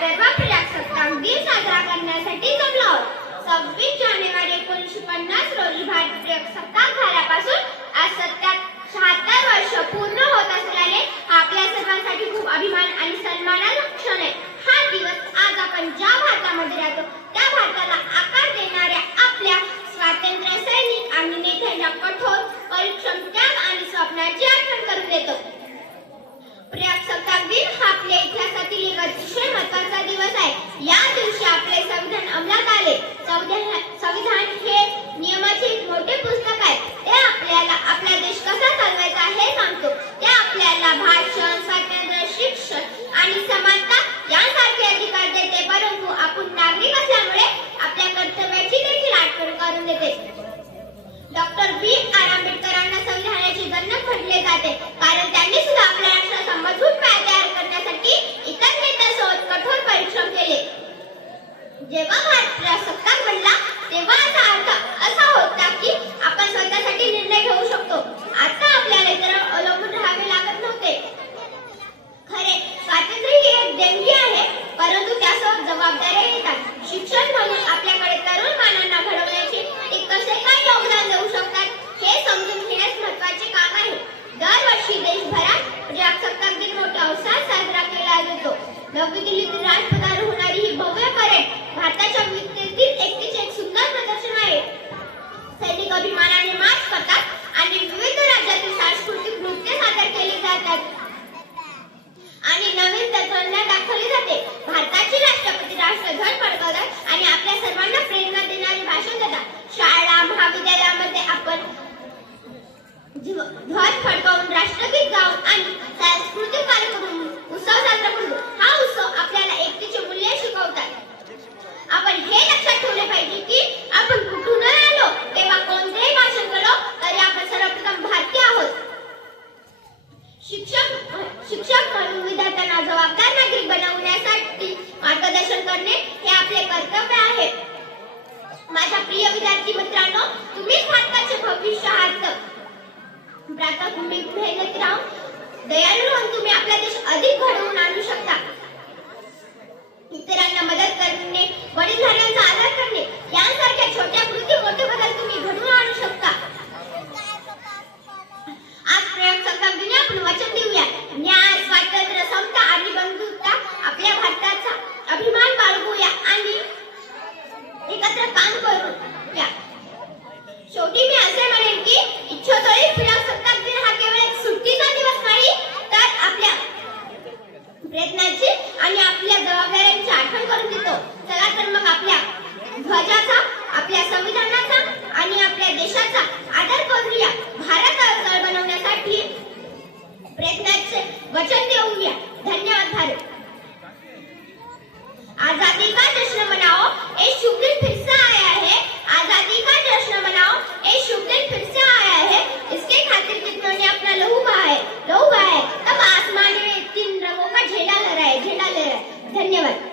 72वा प्रजासत्ताक दिन साजरा करण्यासाठी जमलो आहोत. 26 जानेवारी 1950 रोजी भारत प्रजासत्ताक झाल्यापासून आज 76 वर्ष पूर्ण होत असल्याने आपल्या सर्वांसाठी खूप अभिमान आणि सन्मानाचा क्षण आहे. हा दिवस आज आपण ज्या भारतामध्ये राहतो त्या भारताला आकार देणाऱ्या आपल्या स्वातंत्र्य सैनिक आणि नेत्यांना कठोर परिश्रम, त्याग आणि स्वप्नाची आठवण करून देतो. प्रजासत्ताक दिन हा आपल्या इतिहासातील एक अतिशय महत्त्वाचा दिवस आहे. या दिवशी आपले संविधान अंमलात आले. संविधान हे नियमाचे एक मोठे पुस्तक आहे. ते आपल्याला आपला देश कसा चालवायचा हे सांगतो. ते आपल्याला भाषण, स्वातंत्र्य, शिक्षण आणि समानता यांसारखे अधिकार देते. परंतु आपण नागरिक असल्यामुळे आपल्या कर्तव्याची देखील आठवण करून देते. Doctor B R. आंबेडकरांना संविधानाचे जनक म्हटले जाते, कारण त्यांनी सुद्धा आपल्या राष्ट्राचा मजबूत पाया तयार करण्यासाठी इतर नेत्यांसोबत कठोर परिश्रम केले. जेव्हा भारत प्रजासत्ताक बनला तेव्हा याचा अर्थ असा होता की आपण स्वतःसाठी निर्णय घेऊ शकतो. आता आपल्याला इतरांवर अवलंबून राहावे लागत नव्हते. खरे स्वातंत्र्य ही एक देणगी आहे, परंतु त्यासोबत जबाबदाऱ्या येतात. शिक्षण म्हणून आपल्याकडे तरुण मानांना घडवण्याचे ते कसे काय योगदान देऊ शकतात हे समजून घेण्यास महत्त्वाचे काम आहे. दरवर्षी देशभरात प्रजासत्ताक दिन मोठ्या उत्साहात साजरा केला जातो. नवी दिल्लीतील राजपथावर होणारी ही भव्य परेड भारताच्या विविधतेतील एकतेचे एक सुंदर प्रदर्शन आहे. सैनिक अभिमानाने मार्च करतात आणि विविध राज्यातील सांस्कृतिक नृत्य सादर केले जातात आणि नवीन तंत्रज्ञान दाखवले जाते. भारताचे राष्ट्रपती राष्ट्रध्वज फडकवतात आणि आपल्या सर्वांना प्रेरणा देणारे भाषण देतात. शाळा महाविद्यालयामध्ये आपण ध्वज फडकवून, राष्ट्रगीत गाऊन आणि सांस्कृतिक कार्यक्रम उत्सव साजरा करतो. हा उत्सव आपल्याला एकतेचे मूल्य शिकवतात. आपण हे लक्षात ठेवले पाहिजे की आपण कुठून आलो तेव्हा कोणतेही भाषण केलो तरी आपण सर्वप्रथम भारतीय आहोत. शिक्षक म्हणून विद्यार्थ्यांना जबाबदार नागरिक बनवण्यासाठी मार्गदर्शन करणे हे आपले कर्तव्य आहे. माझ्या प्रिय विद्यार्थी मित्रांनो, तुम्हीच भारताचे भविष्य आहात. तुम्ही मेहनत राहून दयाळू राहून तुम्ही आपला देश अधिक घडवून आणू शकता. इतरांना मदत करणे, वडीलधाऱ्यांचा आदर करणे यांसारख्या छोट्या कृती मोठे बदल तुम्ही घडवून आणू शकता. आज प्रजासत्ताक दिनी आपण वचन देऊया. न्याय, स्वातंत्र्य, समता आणि बंधुता आपल्या भारताचा अभिमान बाळगूया आणि एकत्र काम करूया. शेवटी मी असे म्हणेन की इच्छोत्तरी प्रजासत्ताक दिन हा केवळ एक सुट्टीचा दिवस नाही, तर आपल्या प्रयत्नाची आणि आपल्या जबाबदाऱ्यांची आठवण करून देतो. चला तर मग आपल्या ध्वजाचा, आपल्या संविधानाचा आणि आपल्या देशाचा आदर करूया. भारत बनवण्यासाठी प्रयत्नाचे वचन देऊया. धन्यवाद. भारत आजादी का जश्न मनाओ, ये शुभ दिन फिर से आया है. आजादी का जश्न मनाओ, ये शुभ दिन फिर से आया है. इसके खातिर कितनों ने अपना लहू बहाया है. तब आसमान में 3 रंगों का झेला लहराए. धन्यवाद.